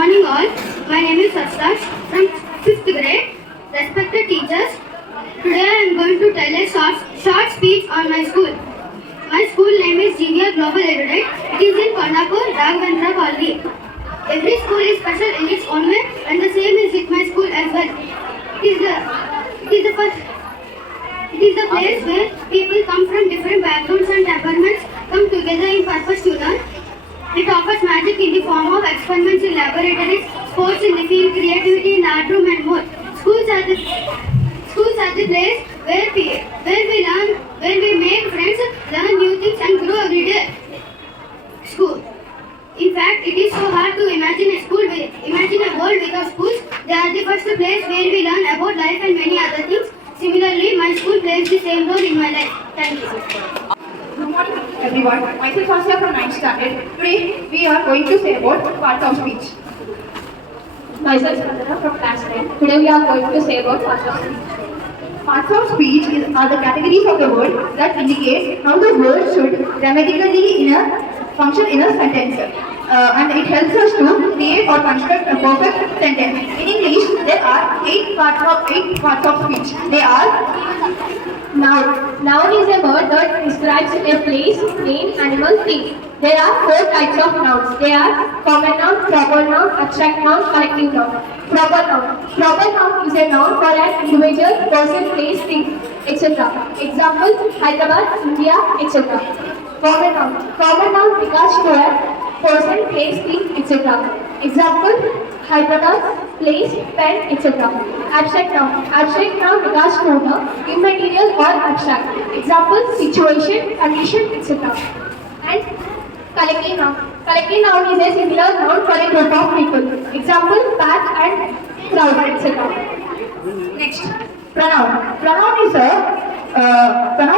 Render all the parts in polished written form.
morning all. My name is Sastash from 5th grade. Respected teachers, today I am going to tell a short speech on my school. My school name is GVR Global Erudite. It is in Kondapur, Raghavendra Colony. Every school is special in its own way, and the same is with my school as well. It is the place where people come from different backgrounds and temperaments come together in purpose to learn. It offers magic in the form of experiments in laboratories, sports in the field, creativity in the art room and more. Schools are the place where we learn, where we make friends, learn new things and grow every day. School. In fact, it is so hard to imagine a world without schools. They are the first place where we learn about life and many other things. Similarly, my school plays the same role in my life. Thank you. Good morning everyone, myself Asya from 9th standard. Today we are going to say about parts of speech. Myself Sandana from class 10. Today we are going to say about parts of speech. Parts of speech are the categories of the word that indicate how the word should grammatically function in a sentence. And it helps us to create or construct a perfect sentence. In English, there are 8 parts of speech. They are Noun. Noun is a word that describes a place, name, animal, thing. There are 4 types of nouns. They are common noun, proper noun, abstract noun, collective noun. Proper noun. Proper noun is a noun for an individual, person, place, thing, etc. Example: Hyderabad, India, etc. Common noun. Common noun refers to a person, place, thing, etc. Example: Hyderabad, place, pen, etc. Abstract noun. Abstract noun refers to the immaterial or abstract. Example: situation, condition, etc. And collective noun. Collective noun is a singular noun for a group of people. Example: pack and crowd, etc. next. Pronoun. Pronoun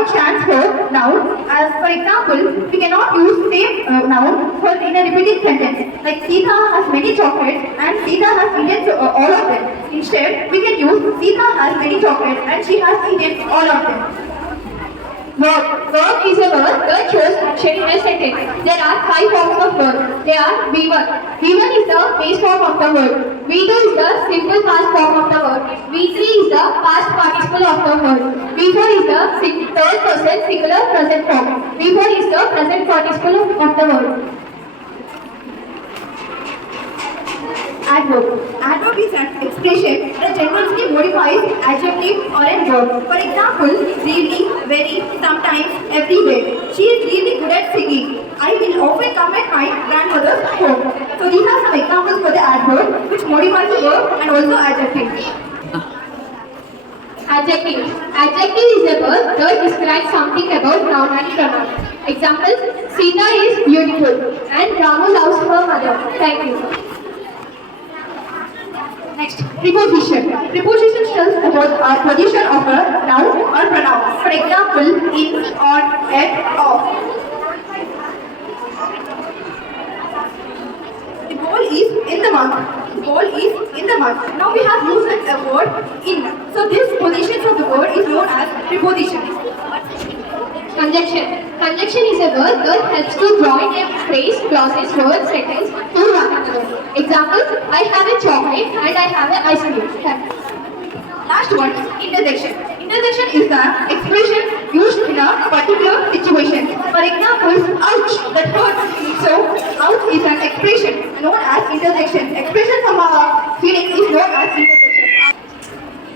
stands for noun. As for example, we cannot use same noun for in a repeating sentence. Like Sita has many chocolates and Sita has eaten all of them. Instead, we can use Sita has many chocolates and she has eaten all of them. Verb. Verb is a word that shows action in a sentence. There are 5 forms of verb. They are V1. V1 is the base form of the word. V2 is the simple past form of the word. V3 is the past participle of the word. V4 is the third person singular present form. V4 is the present participle of the word. Adverb. Adverb is an expression that generally modifies adjective or a verb. For example, really, very, sometimes, everywhere. She is really good at singing. I will often come at my grandmother's home. So these are some examples for the adverb which modifies the verb and also adjective. Adjective. Adjective is a word that describes something about noun and pronoun. Example: Sita is beautiful and Ramu loves her mother. Thank you. Next, preposition. Preposition tells about a position of a noun or pronoun. For example, in, on, at, off. The goal is in the month. The goal is in the month. Now we have used a word in. So this position of the word is known as preposition. Conjunction. Conjunction is a word that helps to join a phrase, clauses, word, sentence to one another. Example: I have a chocolate and I have an ice cream. Last one, interjection. Interjection is the expression used in a particular situation. For example, ouch, that hurts. So, ouch is an expression known as interjection. Expression from our feeling is known as interjection.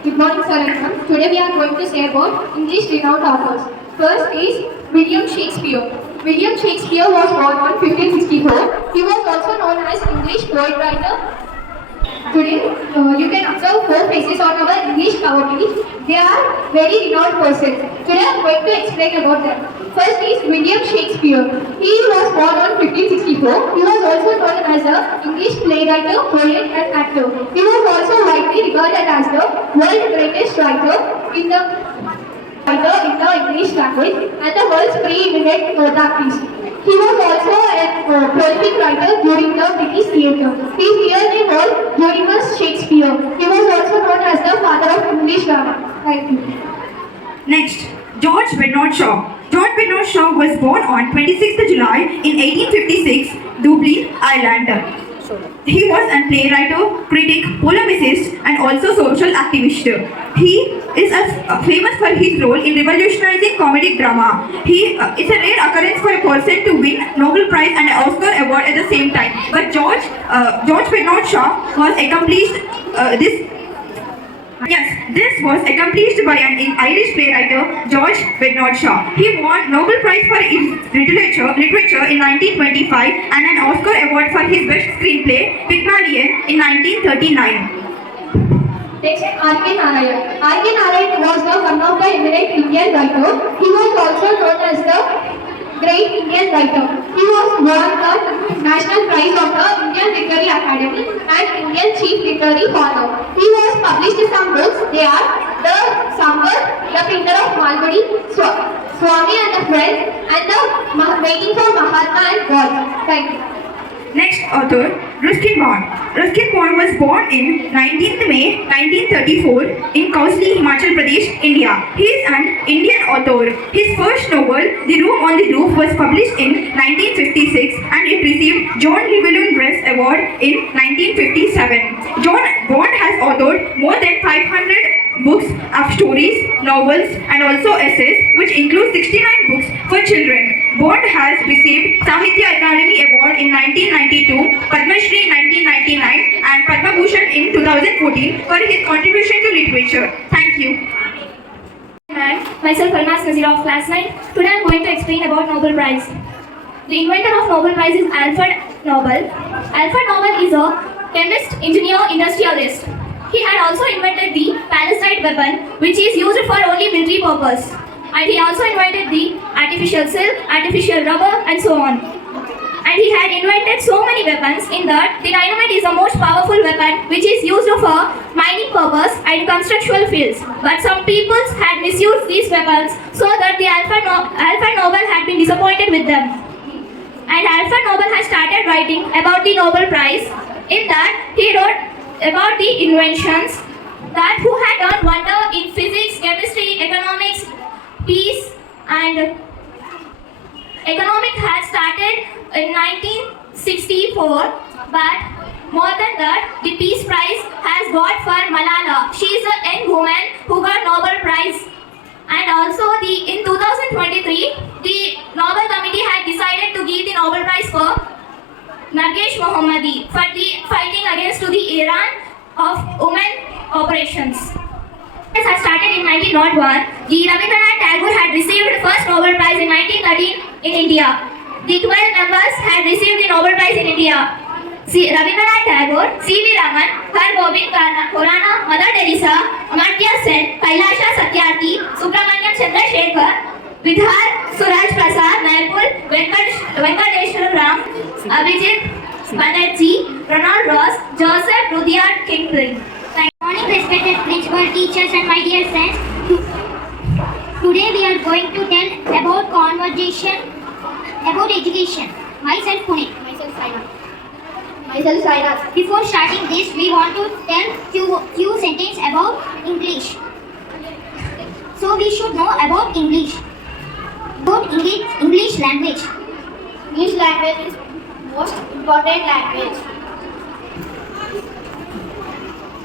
Good morning, sir and ma'am. Today we are going to say about English renowned authors. First is William Shakespeare. William Shakespeare was born on 1564. He was also known as English poet writer. Today, you can observe 4 faces on our English cover page. They are very renowned persons. Today I am going to explain about them. First is William Shakespeare. He was born on 1564. He was also known as an English playwright, poet and actor. He was also widely regarded as the world's greatest writer in the English language and the world's pre-eminent artist. He was also a prolific writer during the British theatre. His real name was William Shakespeare. He was also known as the father of English drama. Thank you. Next, George Bernard Shaw. George Bernard Shaw was born on 26th July in 1856, Dublin, Ireland. He was a playwright, critic, polemicist, and also social activist. He is famous for his role in revolutionizing comedic drama. It's a rare occurrence for a person to win Nobel Prize and an Oscar award at the same time. But George Bernard Shaw was accomplished this was accomplished by an Irish playwright, George Bernard Shaw. He won Nobel Prize for literature in 1925 and an Oscar award for his best screenplay, Pygmalion, in 1939. Next, R.K. Narayan. R.K. Narayan was one of the eminent Indian writers. He was also known as the Great Indian Writer. He was won the National Prize of the Indian Literary Academy and Indian Chief Literary Honor. He was published some books. They are The Sambar, The Printer of Malgudi, Swami and the Friends, and The Waiting for Mahatma and God. Thank you. Next author, Ruskin Bond. Ruskin Bond was born in 19th May 1934 in Kausli, Himachal Pradesh, India. He is an Indian author. His first novel, The Room on the Roof, was published in 1956 and it received John Llewellyn Press Award in 1957. John Bond has authored more than 500 books of stories, novels, and also essays, which include 69 books for children. Bond has received Sahitya Academy Award in 1992, Padma Shri in 1999, and Padma Bhushan in 2014 for his contribution to literature. Thank you. Myself, Almas Nazir of class 9. Today I am going to explain about Nobel Prize. The inventor of Nobel Prize is Alfred Nobel. Alfred Nobel is a chemist, engineer, industrialist. He had also invented the Palestine weapon, which is used for only military purpose. And he also invented the artificial silk, artificial rubber, and so on. And he had invented so many weapons in that the dynamite is the most powerful weapon which is used for mining purpose and constructional fields. But some people had misused these weapons so that the Alfred Nobel had been disappointed with them. And Alfred Nobel has started writing about the Nobel Prize. In that, he wrote about the inventions that who had done wonder in physics, chemistry, economics, peace, and economics had started in 1964, but more than that, the Peace Prize has got for Malala. She is a young woman who got Nobel Prize. And also in 2023, the Nobel Committee had decided to give the Nobel Prize for Nargesh Mohammadi for the fighting against the Iran of women operations. This had started in 1901. The Rabindranath Tagore had received the first Nobel Prize in 1913 in India. The 12 members had received the Nobel Prize in India. Rabindranath Tagore, C.V. Raman, Har Gobind Khorana, Mother Teresa, Amartya Sen, Kailasha Satyarthi, Subramanian Chandrasekhar, Vidhar Suraj Prasad, Naipur, Venkateshwar Ram, Abhijit Banerjee, Ronald Ross, Joseph Rudyard Kipling. Good morning, respected principal, teachers, and my dear friends. Today we are going to tell about conversation about education. Myself, Puneet. Myself, Sainath. Before starting this, we want to tell few sentences about English. So we should know about English. About English language. English language is most important language.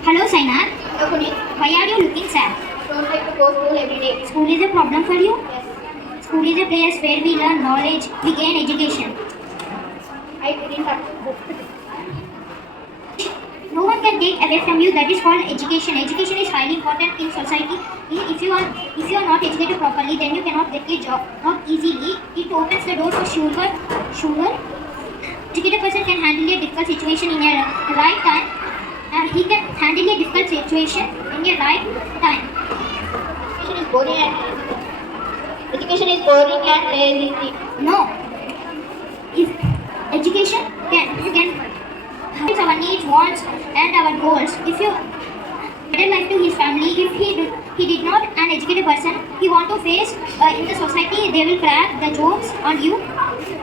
Hello, Sainath. Hello, Puneet. Why are you looking sad? Don't like to go to school every day. School is a problem for you? Yes. School is a place where we learn knowledge, we gain education. I didn't have to go. No one can take away from you. That is called education. Education is highly important in society. If you are not educated properly, then you cannot get a job. Not easily. It opens the door for sure. Educated person can handle a difficult situation in a right time. He can handle a difficult situation in a right time. Education is boring and lazy. No. If education can help our needs, wants, and our goals. If you better life to his family, if he did not an educated person, he want to face in the society, they will crack the jokes on you.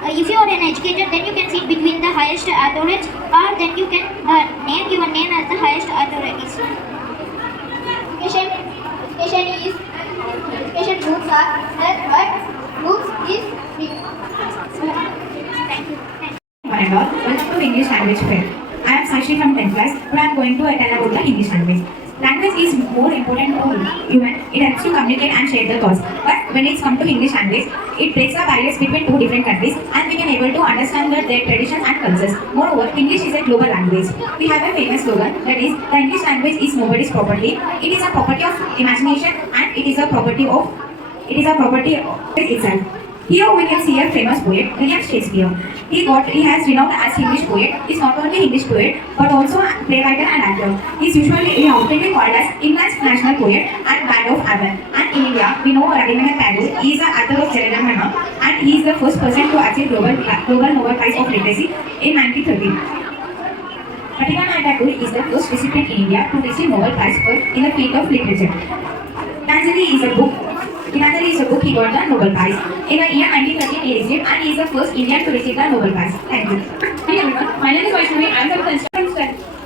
If you are an educated, then you can sit between the highest authorities, or then you can name your name as the highest authorities. Education books are but books is free. Thank you. Welcome to English Language Fair. I am Harshit from 10th class. Today I am going to tell about the English language. Language is more important to human. It helps to communicate and share the thoughts. But when it's come to English language, it breaks the barriers between two different countries and we can able to understand their traditions and cultures. Moreover, English is a global language. We have a famous slogan that is, the English language is nobody's property. It is a property of imagination and it is a property of itself. Here we can see a famous poet, William Shakespeare. He has renowned as English poet. He is not only English poet but also a playwright and actor. He is often called as England's national poet and bard of Avon. And in India, we know Rabindranath Tagore. He is the author of Janagana and he is the first person to achieve global Nobel Prize of Literacy in 1930. Rabindranath Tagore is the first recipient in India to receive Nobel Prize in the field of literature. Gitanjali is a book he got the Nobel Prize. In the year 1913 he received and he is the first Indian to receive the Nobel Prize. Thank you. Hey everyone, my name is Vaishnavi. I am from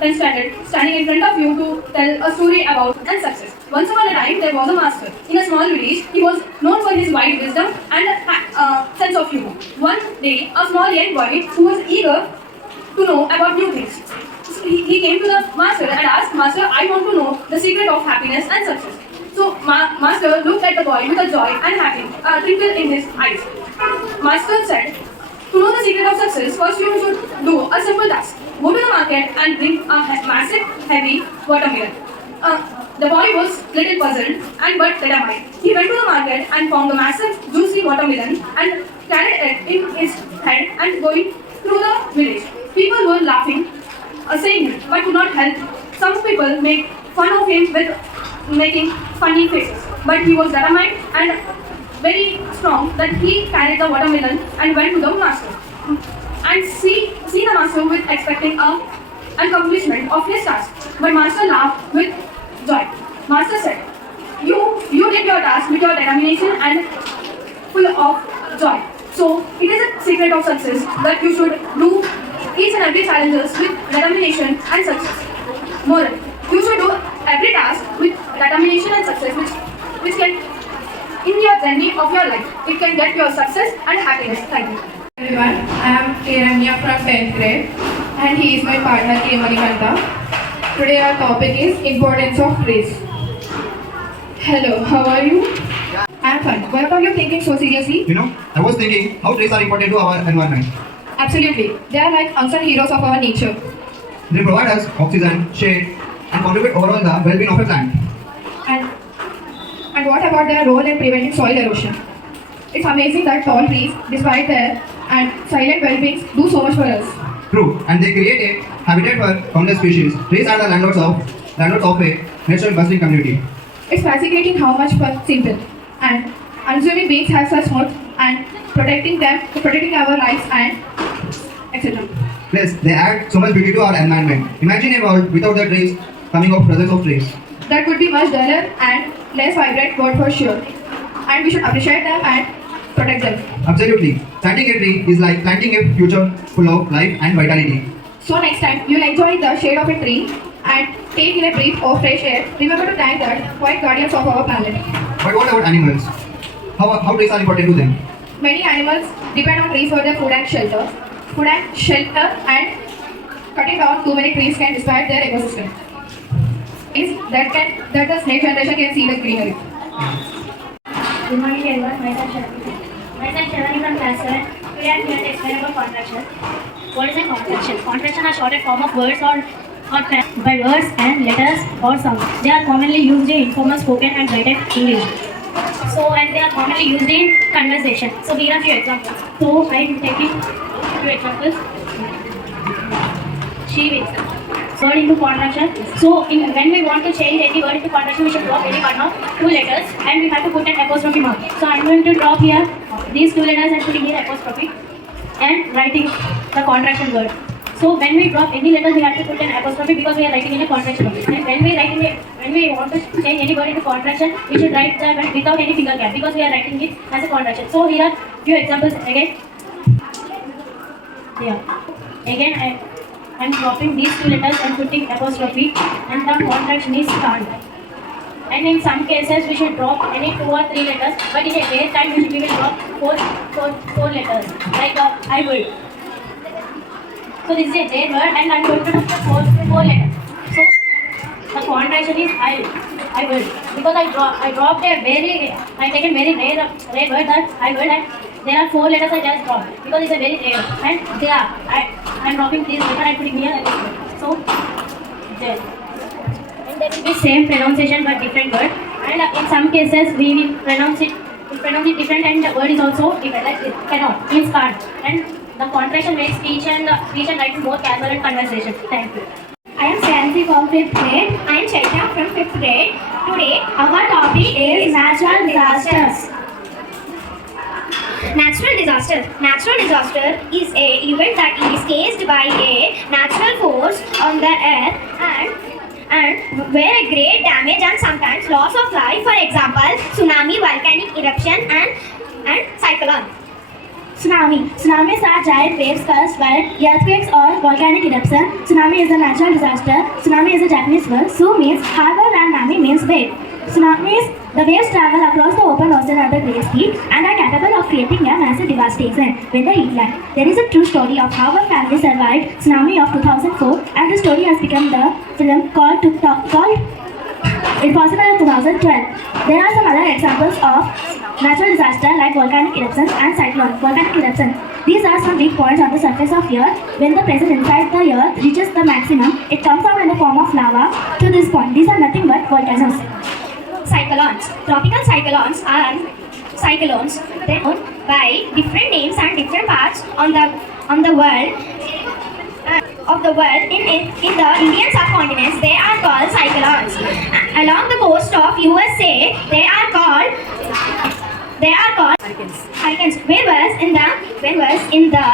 10th standard, standing in front of you to tell a story about success. Once upon a time, there was a master. In a small village, he was known for his wide wisdom and sense of humor. One day, a small young boy who was eager to know about new things. He came to the master and asked, Master, I want to know the secret of happiness and success. So, Master looked at the boy with a joy and a twinkle in his eyes. Master said, to know the secret of success, first you should do a simple task. Go to the market and bring a massive, heavy watermelon. The boy was little puzzled but determined. He went to the market and found a massive, juicy watermelon and carried it in his hand and going through the village. People were laughing, saying it, but could not help. Some people made fun of him with making funny faces. But he was determined and very strong that he carried the watermelon and went to the master. And see the master with expecting an accomplishment of his task. But master laughed with joy. Master said, You did your task with your determination and full of joy. So it is a secret of success that you should do each and every challenges with determination and success. Moral, you should do every task with determination and success which can, in your journey of your life, it can get your success and happiness. Thank you. Everyone, I am Kiranya from 10th grade and he is my partner K. Manikanta. Today our topic is importance of trees. Hello, how are you? I am fine. Why are you thinking so seriously? I was thinking how trees are important to our environment. Absolutely. They are like unsung heroes of our nature. They provide us oxygen, shade, and contribute overall the well-being of a plant. And what about their role in preventing soil erosion? It's amazing that tall trees, despite their and silent well-beings, do so much for us. True, and they create a habitat for countless species. Trees are the landlords of a natural bustling community. It's fascinating how much fun simple and unassuming beings have such much and protecting our lives and etc. Plus, they add so much beauty to our environment. Imagine a world without the trees coming of presence of trees. That would be much duller and less vibrant world for sure. And we should appreciate them and protect them. Absolutely. Planting a tree is like planting a future full of life and vitality. So next time you'll enjoy the shade of a tree and take in a breath of fresh air, remember to thank the quiet guardians of our planet. But what about animals? How trees are important to them? Many animals depend on trees for their food and shelter. And cutting down too many trees can destroy their ecosystem. That the next generation can see the greenery. Good morning everyone, myself Shalani from class 7. Today I am here to explain about contraction. What is a contraction? Contraction are shorted form of words or by words and letters or sounds. They are commonly used in informal spoken and written English. And they are commonly used in conversation. So here are few examples. So I am taking few examples. She will. Word into contraction. So when we want to change any word into contraction, we should drop any one of two letters and we have to put an apostrophe mark. So I am going to drop here these two letters and putting here apostrophe and writing the contraction word. So when we drop any letter, we have to put an apostrophe because we are writing in a contraction word. And when we want to change any word into contraction, we should write the word without any finger gap because we are writing it as a contraction. So here are few examples again. Again I am dropping these two letters and putting apostrophe and the contraction is stand. And in some cases we should drop any 2 or 3 letters, but in a base time we will drop four letters like I will. So this is a J word and I'm going to do the four letters. So the contraction is I will, because I dropped a I taken very rare word that I will, and there are 4 letters I just dropped because it's a very rare and they are I'm dropping this letter and putting here and this word. So J. And there will be same pronunciation but different word, and in some cases we will pronounce it different and the word is also different, like it cannot means can't, and the contraction makes speech and writing more casual and conversation. Thank you. I am Sansi from 5th grade. I am Chaitanya from 5th grade. Today, our topic is natural disasters. Natural disaster. Natural disaster is a event that is caused by a natural force on the earth and where a great damage and sometimes loss of life. For example, tsunami, volcanic eruption, and cyclone. Tsunamis are giant waves caused by earthquakes or volcanic eruption. Tsunami is a natural disaster. Tsunami is a Japanese word. Su means harbor and nami means wave. Tsunamis, the waves travel across the open ocean at a great speed and are capable of creating a massive devastation when they hit land. There is a true story of how a family survived tsunami of 2004, and the story has become the film called Impossible in 2012. There are some other examples of natural disaster like volcanic eruptions and cyclone. Volcanic eruption. These are some weak points on the surface of Earth. When the pressure inside the Earth reaches the maximum, it comes out in the form of lava to this point. These are nothing but volcanoes. Cyclones. Tropical cyclones are cyclones. They are known by different names and different parts on the world. Of the world in the Indian subcontinents, they are called cyclones. Along the coast of USA, they are called hurricanes. Whereas in the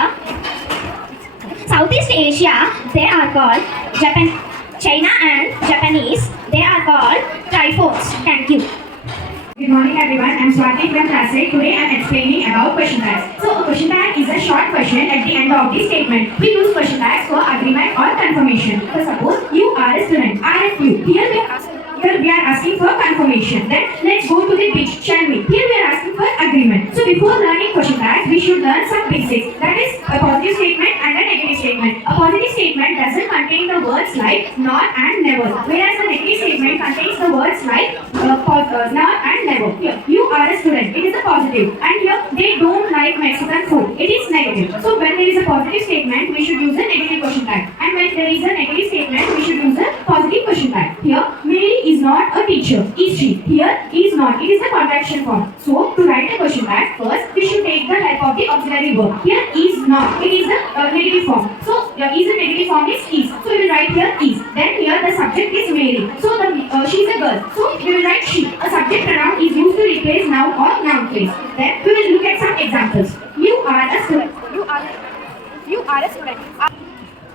Southeast Asia, they are called China and Japanese. They are called typhoons. Thank you. Good morning everyone, I am Swati from class 8. Today I am explaining about question tags. So a question tag is a short question at the end of the statement. We use question tags for agreement or confirmation. So suppose you are a student, I am you. Here we are asking for confirmation. Then let's go to the beach, shall we? Here we are asking for agreement. So before learning question tags, we should learn some basics. That is a positive statement and a negative statement. A positive statement doesn't contain the words like not and never, whereas a negative statement contains the words like not and never. Here, you are a student. It is a positive. And here, they don't like Mexican food. It is negative. So when there is a positive statement, we should use a negative question tag. And when there is a negative statement, we should use a positive question tag. Here, Mary is not a teacher. Is she? Here, is not. It is the contraction form. So to write a question tag, first we should take the help of the auxiliary verb. Here, is not. It is the negative form. So is the negative form is. So we will write here is. Then here the subject is Mary. So she is a girl. So we will write she. A subject pronoun is used to replace noun or noun phrase. Then we will look at some examples. You are a student. You are a student.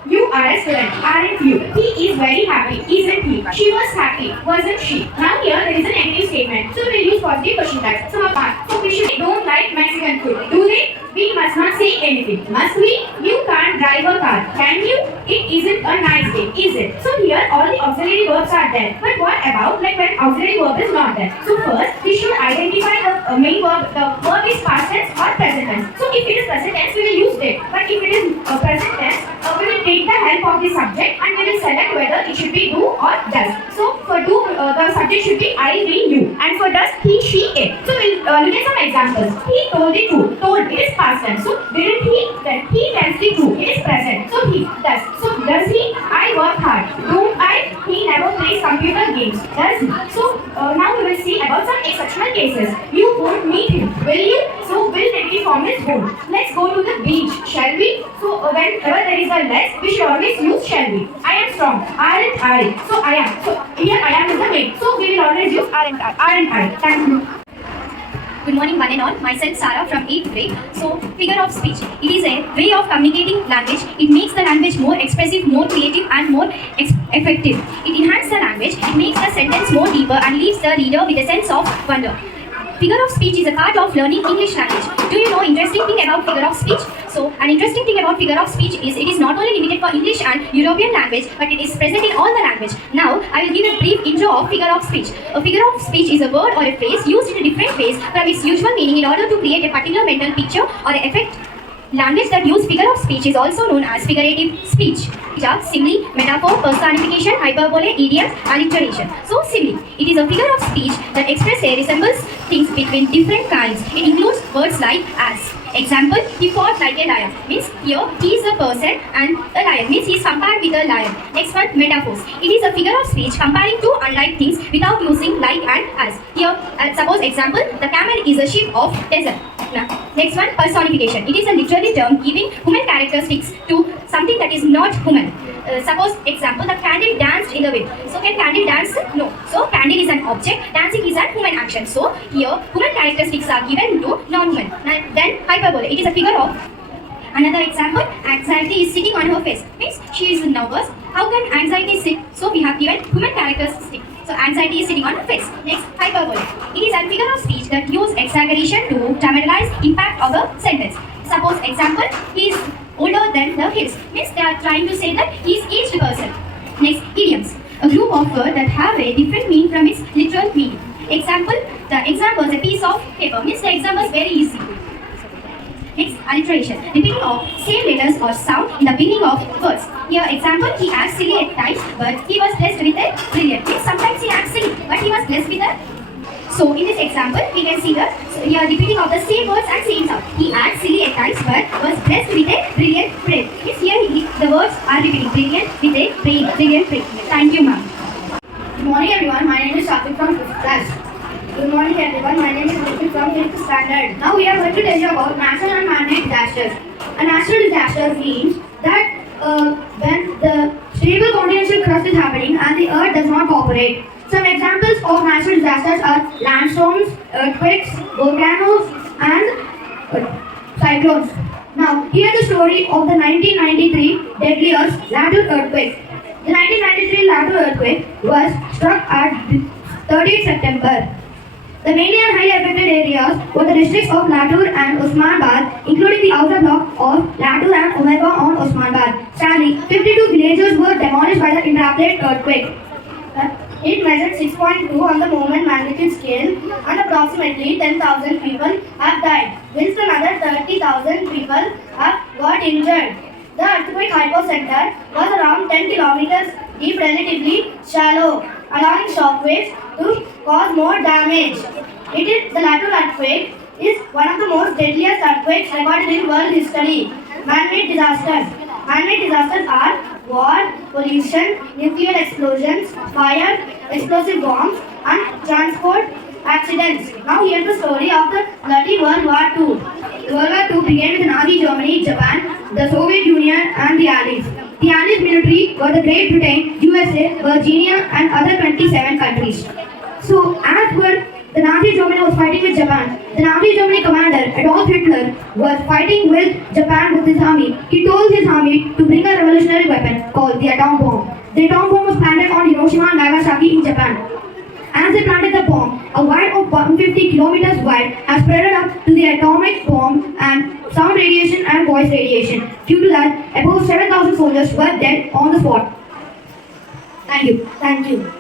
You are a student, aren't you? He is very happy, isn't he? She was happy, wasn't she? Now here there is a negative statement. So we will use positive question tags. So we should don't like Mexican food. Do they? We must not say anything. Must we? You can't drive a car. Can you? It isn't a nice day, is it? So here all the auxiliary verbs are there. But what about like when auxiliary verb is not there? So first we should identify the main verb. The verb is past tense or present tense. So if it is present tense, we will use did. But if it is present tense, we will take the help of the subject and we will select whether it should be do or does. So for do, the subject should be I, we, you. And for does, he, she, it. So we'll look at some examples. He told the truth. Told, it is past tense. So didn't he? Then he tells the truth. It is present. So he does. So does he? I work hard. Don't I? He never plays computer games. Does he? So now we will see about some exceptional cases. You won't meet him. Will you? So will negative form is won't. Let's go to the beach. Shall we? So whenever there is a let's, we should always use shall we. I am strong. Aren't I? So I am. So here I am is the main. So we will always use aren't I. Aren't I? Thank you. Good morning one and all. Myself Sarah from 8th grade. So figure of speech. It is a way of communicating language. It makes the language more expressive, more creative and more effective. It enhances the language. It makes the sentence more deeper and leaves the reader with a sense of wonder. Figure of speech is a part of learning English language. Do you know interesting thing about figure of speech? So, an interesting thing about figure of speech is it is not only limited for English and European language, but it is present in all the language. Now, I will give a brief intro of figure of speech. A figure of speech is a word or a phrase used in a different ways from its usual meaning in order to create a particular mental picture or effect Language that use figure of speech is also known as figurative speech. Which are simile, metaphor, personification, hyperbole, idiom, alliteration. So simile, it is a figure of speech that expresses or resembles things between different kinds. It includes words like as. Example, he fought like a lion. Means here he is a person and a lion. Means he is compared with a lion. Next one, metaphors. It is a figure of speech comparing two unlike things without using like and as. Here, suppose example, the camel is a sheep of desert. Now, next one, personification. It is a literary term giving human characteristics to something that is not human. Suppose example, the candle danced in the wind. So can candle dance? No. So candle is an object, dancing is an human action. So here human characteristics are given to non-human. Then hyperbole. It is a figure of. Another example, anxiety is sitting on her face. Means she is nervous. How can anxiety sit? So we have given human characteristics. So anxiety is sitting on her face. Next, hyperbole. It is a figure of speech that use exaggeration to dramatize impact of a sentence. Suppose example, he is older than the hills. Means they are trying to say that he is aged person. Next, idioms. A group of words that have a different meaning from its literal meaning. Example, the exam was a piece of paper. Means the exam was very easy. Next, alliteration. Repeating of same letters or sound in the beginning of words. Here, example, he acts silly at times, but he was blessed with a brilliant. Means sometimes he acts silly, but he was blessed with a. So in this example, we can see that here repeating of the same words and same sound. He acts silly at times, but was blessed with a brilliant brain. Means here the words are repeating brilliant with a brain, brilliant brain. Thank you, ma'am. Good morning everyone, my name is Satvik from 5th class. Good morning everyone, my name is Anit from 5th standard. Now we are going to tell you about natural and man-made disasters. A natural disaster means that when the stable continental crust is happening and the earth does not cooperate. Some examples of natural disasters are landstorms, earthquakes, volcanoes and cyclones. Now, here the story of the 1993 deadliest Latur earthquake. The 1993 Latur earthquake was struck at 30th September. The mainly and highly affected areas were the districts of Latur and Osmanabad, including the outer block of Latur and Omega on Osmanabad. Sadly, 52 villages were demolished by the interrupted earthquake. It measured 6.2 on the moment magnitude scale and approximately 10,000 people have died, whilst another 30,000 people have got injured. The earthquake hypocenter was around 10 kilometers deep, relatively shallow, allowing shockwaves to cause more damage. The Latur earthquake is one of the most deadliest earthquakes recorded in world history. Man-made disasters. Man-made disasters are war, pollution, nuclear explosions, fire, explosive bombs, and transport accidents. Now here's the story of the bloody World War II. World War II began with Nazi Germany, Japan, the Soviet Union, and the Allies. The Allies military were the Great Britain, USA, Virginia, and other 27 countries. So as per the Nazi Germany was fighting with Japan. The Nazi Germany commander Adolf Hitler was fighting with Japan with his army. He told his army to bring a revolutionary weapon called the atom bomb. The atom bomb was planted on Hiroshima and Nagasaki in Japan. As they planted the bomb, a wire of 150 kilometers wide has spread up to the atomic bomb and sound radiation and voice radiation. Due to that, about 7,000 soldiers were dead on the spot. Thank you. Thank you.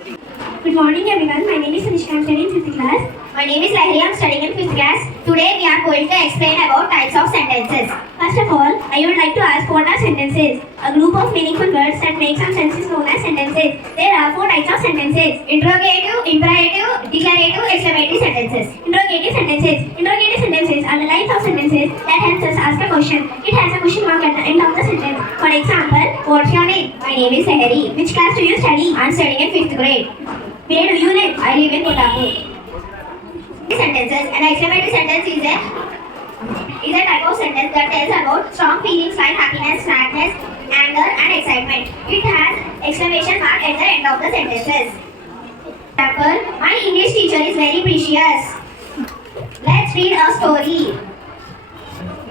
Good morning everyone, my name is Anit. I am studying 5th class. My name is Lahiri, I am studying in 5th class. Today we are going to explain about types of sentences. First of all, I would like to ask what are sentences? A group of meaningful words that make some sense is known as sentences. There are 4 types of sentences: interrogative, imperative, declarative, exclamative sentences. Interrogative sentences. Interrogative sentences are the lines of sentences that helps us ask a question. It has a question mark at the end of the sentence. For example, what's your name? My name is Lahiri. Which class do you study? I am studying in 5th grade. Where do you live? I live in Kolhapur. Sentences. An exclamative sentence is a type of sentence that tells about strong feelings like happiness, sadness, anger, and excitement. It has exclamation mark at the end of the sentences. Example: my English teacher is very precious. Let's read a story.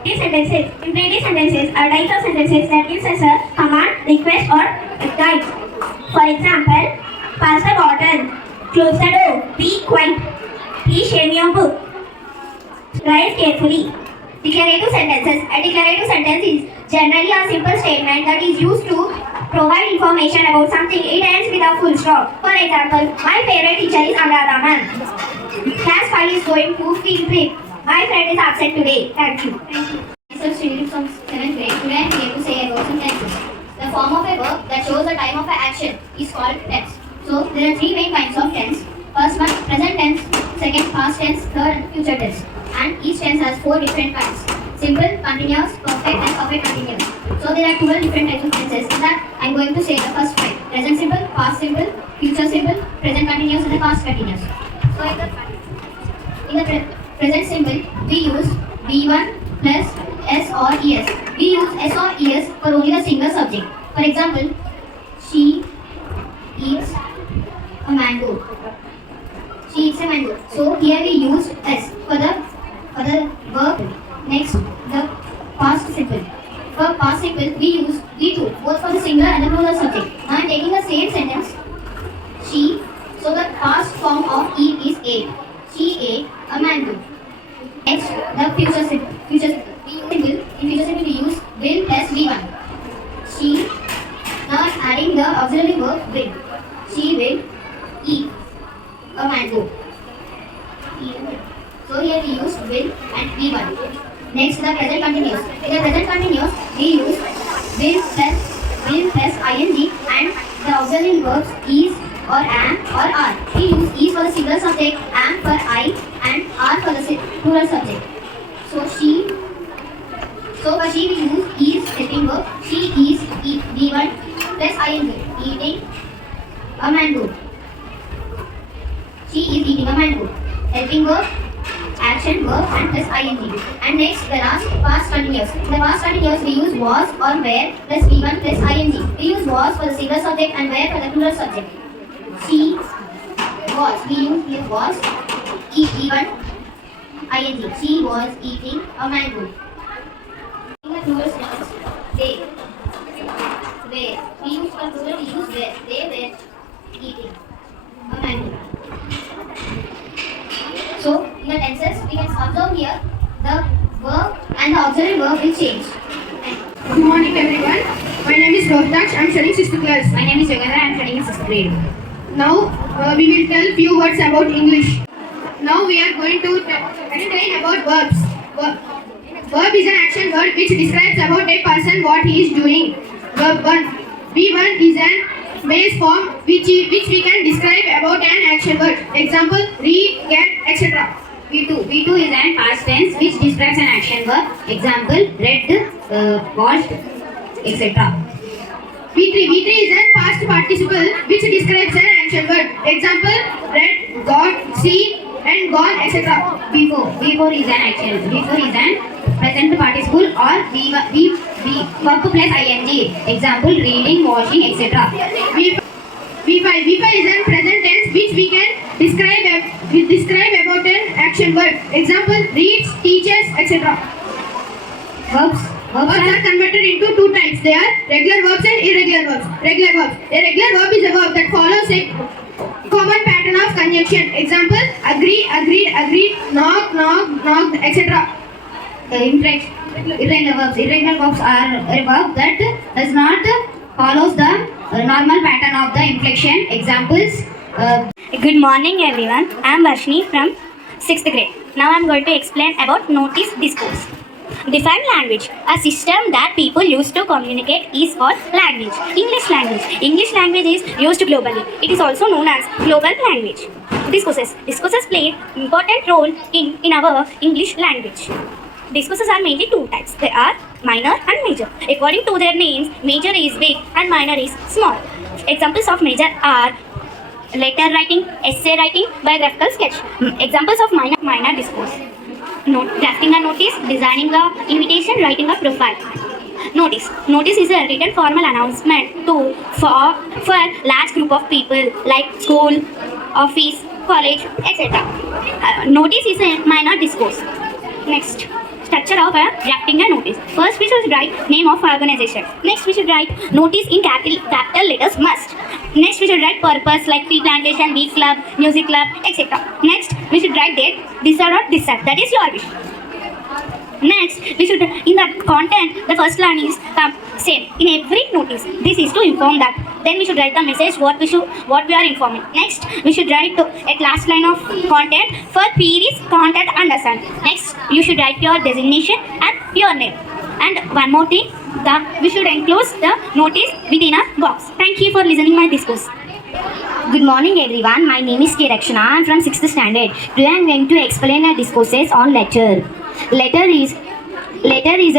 These sentences. Imperative sentences are types of sentences that gives us a command, request, or guide. For example, pass the bottle, close the door, be quiet, please shame your book, drive carefully. Declarative sentences. A declarative sentence is generally a simple statement that is used to provide information about something. It ends with a full stop. For example, my favorite teacher is Anuradhaman. Class 5 is going to field trip. My friend is absent today. Thank you. Discourse reading from 7th grade. Today I am here to say about some tenses. The form of a verb that shows the time of an action is called tense. So there are three main kinds of tense. First one, present tense. Second, past tense. Third, future tense. And each tense has four different kinds. Simple, continuous, perfect and perfect continuous. So there are 12 different types of tenses. In that I am going to say the first five. Present simple, past simple, future simple, present continuous and the past continuous. So in the present simple, we use B1 plus S or ES. We use S or ES for only the single subject. For example, she eats a mango. She eats a mango. So here we use S for the verb. Next, the past simple. For past simple, we use V2 both for the singular and the plural subject. Now I am taking the same sentence. She. So the past form of eat is ate. She ate a mango. Next, the future simple. In future simple, we use will plus V1. She. Now adding the auxiliary verb will. She will eat a mango. So here we use will and V1. Next, the present continuous. In the present continuous, we use will plus ing and the auxiliary verbs is or am or are. We use is for the singular subject, am for I and are for the plural subject. So for she we use is helping verb. She is V1 plus ing, eating a mango. She is eating a mango. Helping verb, action verb and plus ing. And next the last, past continuous. In the past continuous we use was or were plus V1 plus ing. We use was for the singular subject and were for the plural subject. She was, we use here was, V1 ing. She was eating a mango. In the plural sentence, they were. We use for plural, we use were. They were eating a mango. So, in the tenses, we can observe here the verb and the auxiliary verb will change. Good morning everyone. My name is Rohitash. I am studying 6th class. My name is Yogendra. I am studying in 6th grade. Now we will tell few words about English. Now we are going to explain about verbs. Verb is an action word which describes about a person what he is doing. Verb 1. V1 is an base form which we can describe about an action word. Example, read, get, etc. V2 is an past tense which describes an action verb. Example, read, watched, etc. V3 is a past participle which describes an action word. Example, read, got, seen and gone, etc. V4 is an action. V4 is an present participle or verb plus ing. Example, reading, washing, etc. V5 is a present tense which we can describe about an action word. Example, reads, teaches, etc. Verbs are converted into two types. They are regular verbs and irregular verbs. Regular verbs. A regular verb is a verb that follows a common pattern of conjunction. Example, agree, agreed, agreed, knock, knocked, etc. Irregular verbs are a verb that does not follows the normal pattern of the inflection. Examples. Good morning everyone. I am Varshini from 6th grade. Now I am going to explain about notice discourse. Define language. A system that people use to communicate is called language. English language. English language is used globally. It is also known as global language. Discourses. Discourses play important role in our English language. Discourses are mainly two types. They are minor and major. According to their names, major is big and minor is small. Examples of major are letter writing, essay writing, biographical sketch. Examples of minor discourse. Drafting a notice, designing a invitation, writing a profile. Notice. Notice is a written formal announcement for large group of people like school, office, college, etc. Notice is a minor discourse. Next, structure of drafting a notice. First, we should write name of organization. Next, we should write notice in capital letters must. Next, we should write purpose like tea plantation, beach club, music club, etc. Next, we should write date, this or not this. That is your wish. Next, we should in the content, the first line is same in every notice. This is to inform that. Then we should write the message what we are informing. Next, we should write at last line of content. For P is content understand. Next, you should write your designation and your name. And one more thing, we should enclose the notice within a box. Thank you for listening my discourse. Good morning everyone. My name is Contraction. I am from 6th standard. Today I am going to explain a discourses on letter. Letter is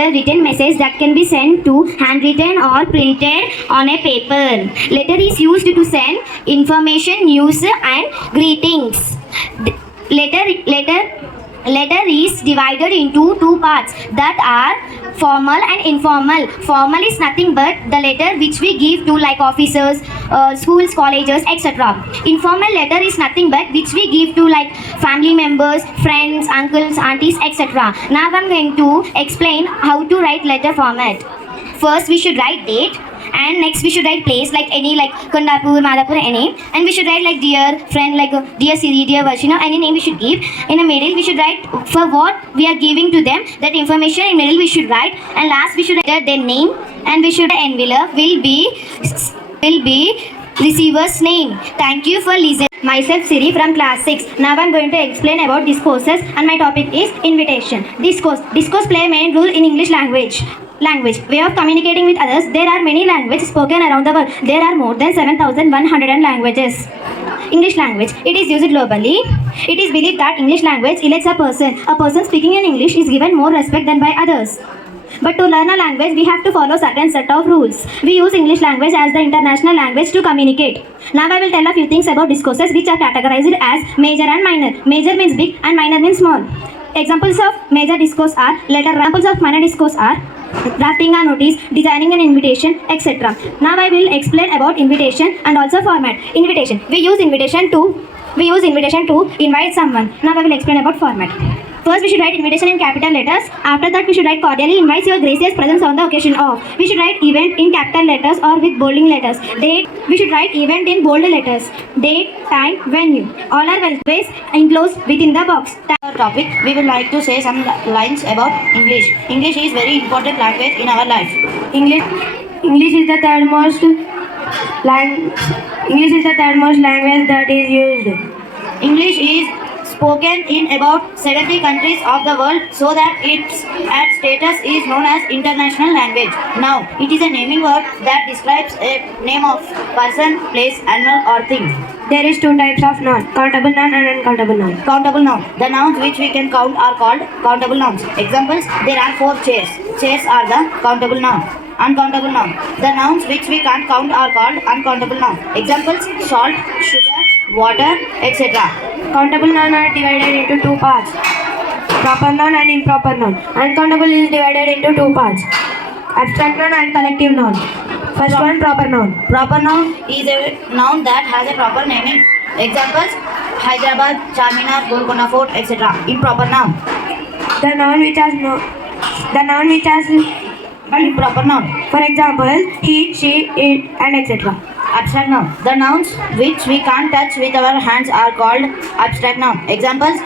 a written message that can be sent to handwritten or printed on a paper. Letter is used to send information, news and greetings. Letter is divided into two parts that are formal and informal. Formal is nothing but the letter which we give to like officers, schools, colleges, etc. Informal letter is nothing but which we give to like family members, friends, uncles, aunties, etc. Now I am going to explain how to write letter format. First we should write date, and next we should write place like any like Kondapur, Madhapur, any, and we should write like dear friend, like dear Siri, dear Varshina, any name we should give. In the middle we should write for what we are giving to them, that information in middle we should write, and last we should write their name, and we should envelope will be receiver's name. Thank you for listening. Myself Siri from class 6. Now I am going to explain about discourses, and my topic is invitation. Discourse play a main role in English language. Way of communicating with others. There are many languages spoken around the world. There are more than 7,100 languages. English language. It is used globally. It is believed that English language elects a person. A person speaking in English is given more respect than by others. But to learn a language, we have to follow certain set of rules. We use English language as the international language to communicate. Now I will tell a few things about discourses which are categorized as major and minor. Major means big and minor means small. Examples of major discourse are letter. Examples of minor discourse are drafting a notice, designing an invitation, etc. Now I will explain about invitation and also format. Invitation. We use invitation to invite someone. Now I will explain about format. First, we should write invitation in capital letters. After that, we should write cordially invites your gracious presence on the occasion of. We should write event in capital letters or with bolding letters. Date. We should write event in bold letters. Date, time, venue. All are always enclosed within the box. Our topic, we would like to say some lines about English. English is very important language in our life. English is the third most language that is used. English is spoken in about 70 countries of the world, so that its status is known as international language. Now, it is a naming word that describes a name of person, place, animal or thing. There is two types of noun, countable noun and uncountable noun. Countable noun. The nouns which we can count are called countable nouns. Examples, there are 4 chairs. Chairs are the countable noun. Uncountable noun. The nouns which we can't count are called uncountable noun. Examples, salt, sugar, water, etc. Countable noun are divided into two parts, proper noun and improper noun. Uncountable is divided into two parts, abstract noun and collective noun. First one, proper noun. Proper noun is a noun that has a proper naming. Examples, Hyderabad, Charminar, Golconda Fort, etc. Improper noun. The noun which has improper noun. For example, he, she, it, and etc. Abstract noun. The nouns which we can't touch with our hands are called abstract noun. Examples,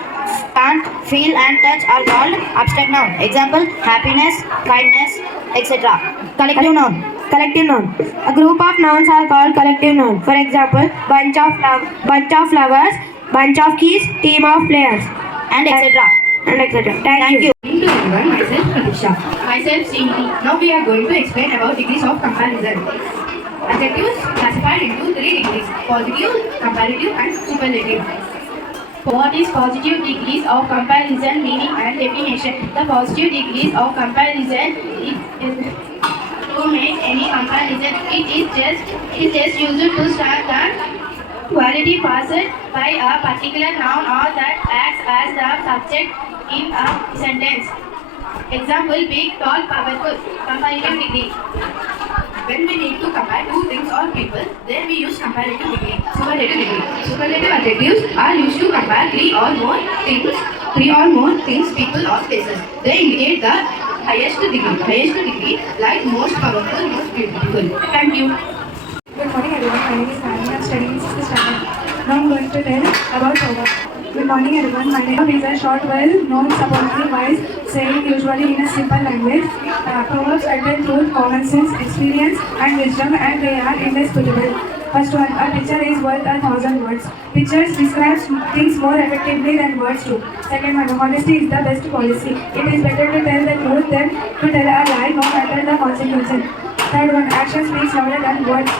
can't, feel and touch are called abstract noun. Example, happiness, kindness, etc. Collective noun. A group of nouns are called collective noun. For example, bunch of flowers, bunch of keys, team of players, and etc. Thank you. Good evening to everyone, myself Pratisha. Myself Srini. Now we are going to explain about degrees of comparison. Adjectives classified into 3 degrees: positive, comparative and superlative. What is positive degrees of comparison, meaning and definition? The positive degrees of comparison is to make any comparison. It is just used to start the quality passed by a particular noun or that acts as the subject in a sentence. Example, big, tall, powerful. Comparative degree. When we need to compare two things or people, then we use comparative degree. Superlative degree. Superlative adjectives are used to compare 3 or more things, people or places. They indicate the highest degree, like most powerful, most beautiful. Thank you. Good morning everyone, my name is Nani. I am studying in 6th standard. Now I am going to tell about Proverbs. Good morning everyone, my name is a short, well-known, supposedly wise saying, usually in a simple language. Proverbs contain truth, common sense, experience and wisdom, and they are indisputable. First one, a picture is worth 1,000 words. Pictures describe things more effectively than words do. Second one, honesty is the best policy. It is better to tell the truth than to tell a lie, no matter the consequences. Third one, action speaks louder than words.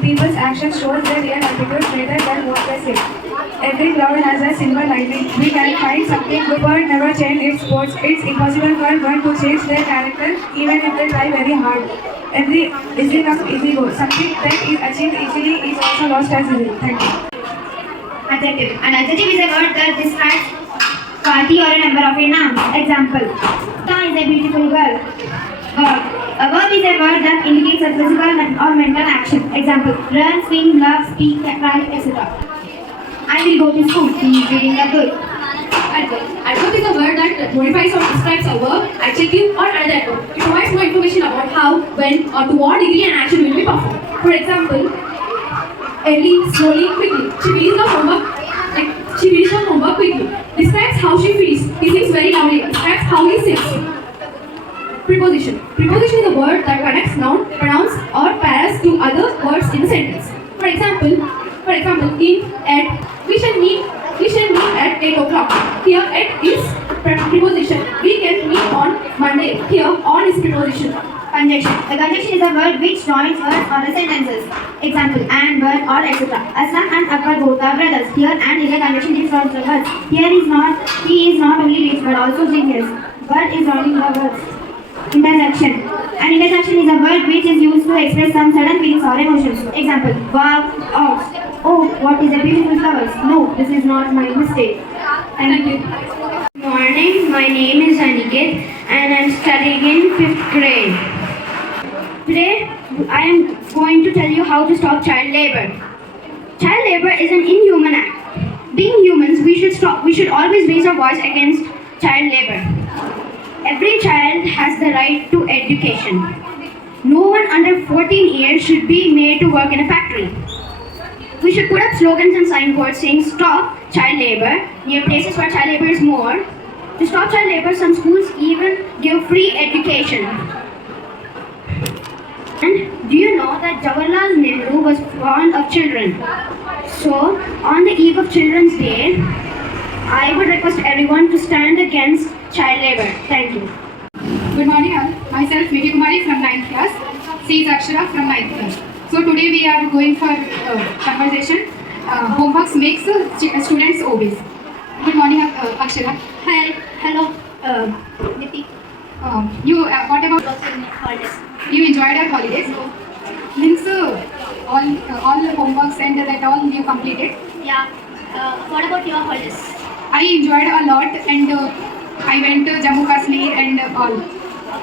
People's actions shows their real attitude better than what they say. Every cloud has a silver lining. We can find something good. Bird never change its spots. It's impossible for one to change their character even if they try very hard. Every easy come, easy go. Something that is achieved easily is also lost as easily. Thank you. Adjective. An adjective is a word that describes quality or a number of a noun. Example: Ta is a beautiful girl. Verb. A verb is a word that indicates a physical or mental action. Example: run, swim, love, speak, cry, etc. I will go to school. He is reading a book. Adverb. Adverb is a word that modifies or describes a verb, adjective, or another adverb. It provides more information about how, when, or to what degree an action will be performed. For example, early, slowly, quickly. She finished her homework quickly. Describes how she feels. He sings very loudly. Describes how he sings. Preposition. Preposition is a word that connects noun, pronouns, or pairs to other words in the sentence. For example, in, at, we shall meet at 8 o'clock. Here, at is preposition. We can meet on Monday. Here, on is preposition. Conjunction. A conjunction is a word which joins words or sentences. Example: and, but, or, etc. Aslam and Akbar both are brothers. Here, and is a conjunction which joins the words. He is not only rich but also genius. But is joining the words. Interjection. An interjection is a word which is used to express some sudden feelings or emotions. Example: wow, ox. Oh, what is a beautiful flowers. No, this is not my mistake. Thank you. Good morning, my name is Anit and I am studying in 5th grade. Today, I am going to tell you how to stop child labor. Child labor is an inhuman act. Being humans, we should always raise our voice against child labor. Every child has the right to education. No one under 14 years should be made to work in a factory. We should put up slogans and signboards saying "Stop child labor" near places where child labor is more. To stop child labor, some schools even give free education. And do you know that Jawaharlal Nehru was fond of children? So, on the eve of Children's Day, I would request everyone to stand against child labor. Thank you. Good morning all. Myself Vidya Kumari from 9th class. C is Akshara from 9th class. So today we are going for conversation. Homeworks makes students obese. Good morning Akshara. Hi. Hello. Niti. What about Holidays. you enjoyed our holidays? Means all the homeworks and that all you completed? Yeah. What about your holidays? I enjoyed a lot and I went to Jammu Kashmir and all.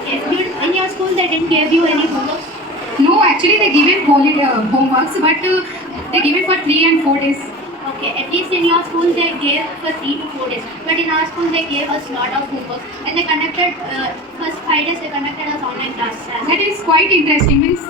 Okay. In your school, they didn't give you any homework? No, actually they give it homeworks, but they give it for 3 and 4 days. Okay, at least in your school they gave for 3 to 4 days. But in our school they gave us lot of homework. And they conducted, first 5 days they conducted us online classes. That is quite interesting. Means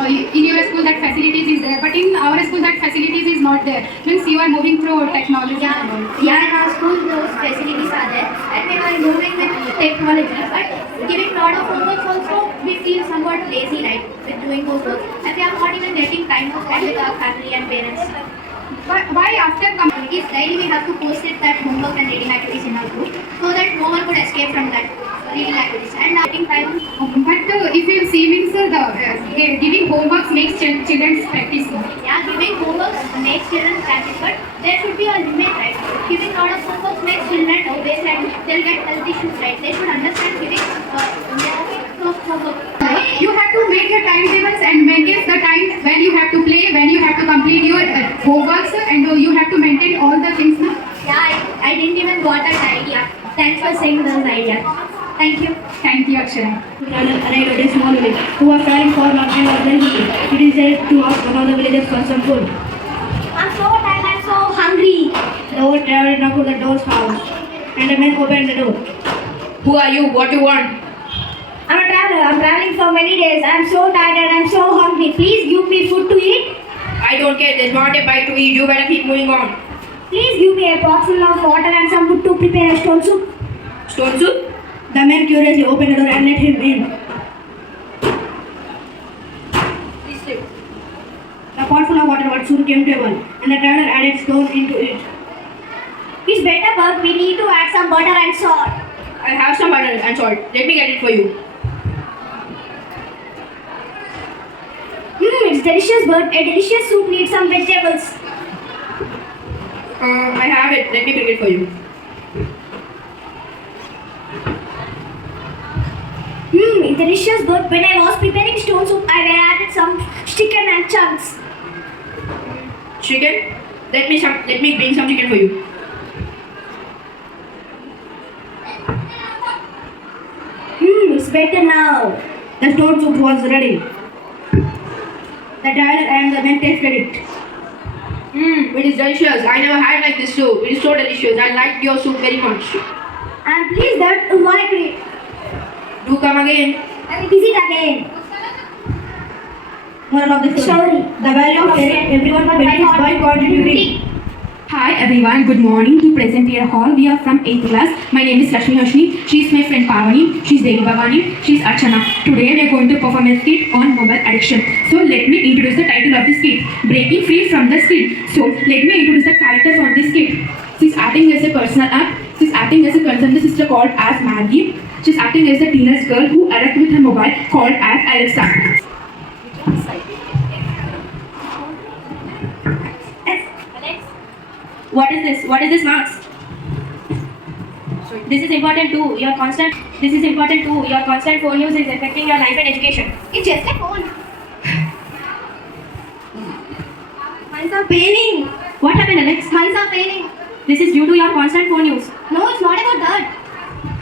in your school that facilities is there, but in our school that facilities is not there. Means you are moving through technology. Yeah, in our school those facilities are there. And we are moving with technology. But giving lot of homework also, we feel somewhat lazy, right, with doing those work. And we are not even getting time to spend with our family and parents. But why after activities, daily we have to post it that homework and reading activities in our group so that no one could escape from that reading activities. And getting time. But if you see, means giving homeworks makes children practice. Yeah, giving homeworks makes children practice, but there should be a limit, right? Giving lot of homeworks makes children obese and they'll get health issues, right? They should understand giving homework. You have to make your timetables and maintain the time when you have to play, when you have to complete your homeworks, and you have to maintain all the things. Yeah, I didn't even got that idea. Thanks for saying those ideas. Thank you. Thank you, Akshara. Arrived at a small village who were crying for love and was then eating. It is said to ask one of the villagers for some food. I'm so tired, I'm so hungry. The old traveler knocked on the door's house, and the man opened the door. Who are you? What do you want? I'm a traveler. I'm traveling for many days. I'm so tired and I'm so hungry. Please give me food to eat. I don't care. There's not a bite to eat. You better keep moving on. Please give me a pot full of water and some wood to prepare a stone soup. Stone soup? The man curiously opened the door and let him in. Please sit. The pot cart soon came to a well, and the traveler added stone into it. It's better, but we need to add some butter and salt. I have some butter and salt. Let me get it for you. It's delicious, but a delicious soup needs some vegetables. I have it. Let me bring it for you. It's delicious, but when I was preparing stone soup, I added some chicken and chunks. Chicken? Let me bring some chicken for you. It's better now. The stone soup was ready. The traveler and the men tasted it. It is delicious. I never had like this soup. It is so delicious. I liked your soup very much. I'm pleased that you liked it. Do come again. I will visit again. Moral of the story. The value of sharing everyone benefits by contributing. Hi everyone, good morning. To present here hall, we are from 8th class. My name is Lakshmi Hashni. She is my friend Pavani. She is Devi Bhavani. She is Archana. Today we are going to perform a skit on mobile addiction. So let me introduce the title of the skit, Breaking Free from the Screen. So let me introduce the characters on this skit. She is acting as a personal app. She is acting as a concerned sister called as Maggie. She is acting as the teenage girl who arrived with her mobile called as Alexa. What is this? What is this marks? This is important too. Your constant phone use is affecting your life and education. It's just a phone. Mine's are paining. What happened, Alex? Mine's are paining. This is due to your constant phone use. No, it's not about that.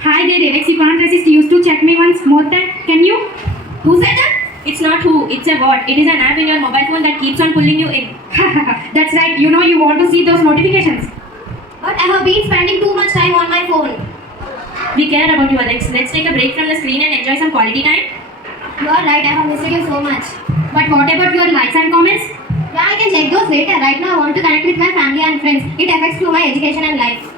Hi there, Alex. You can't resist. You used to check me once more time. Can you? Who said that? It's not who. It's a what. It is an app in your mobile phone that keeps on pulling you in. That's right, you know you want to see those notifications. But I have been spending too much time on my phone. We care about you, Alex. Let's take a break from the screen and enjoy some quality time. You are right, I have missed you so much. But what about your likes and comments? Yeah, I can check those later. Right now I want to connect with my family and friends. It affects to my education and life.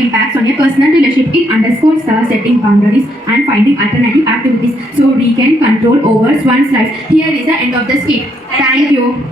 Impacts on a personal relationship. It underscores setting boundaries and finding alternative activities so we can control over one's life. Here is the end of the skit. Thank you.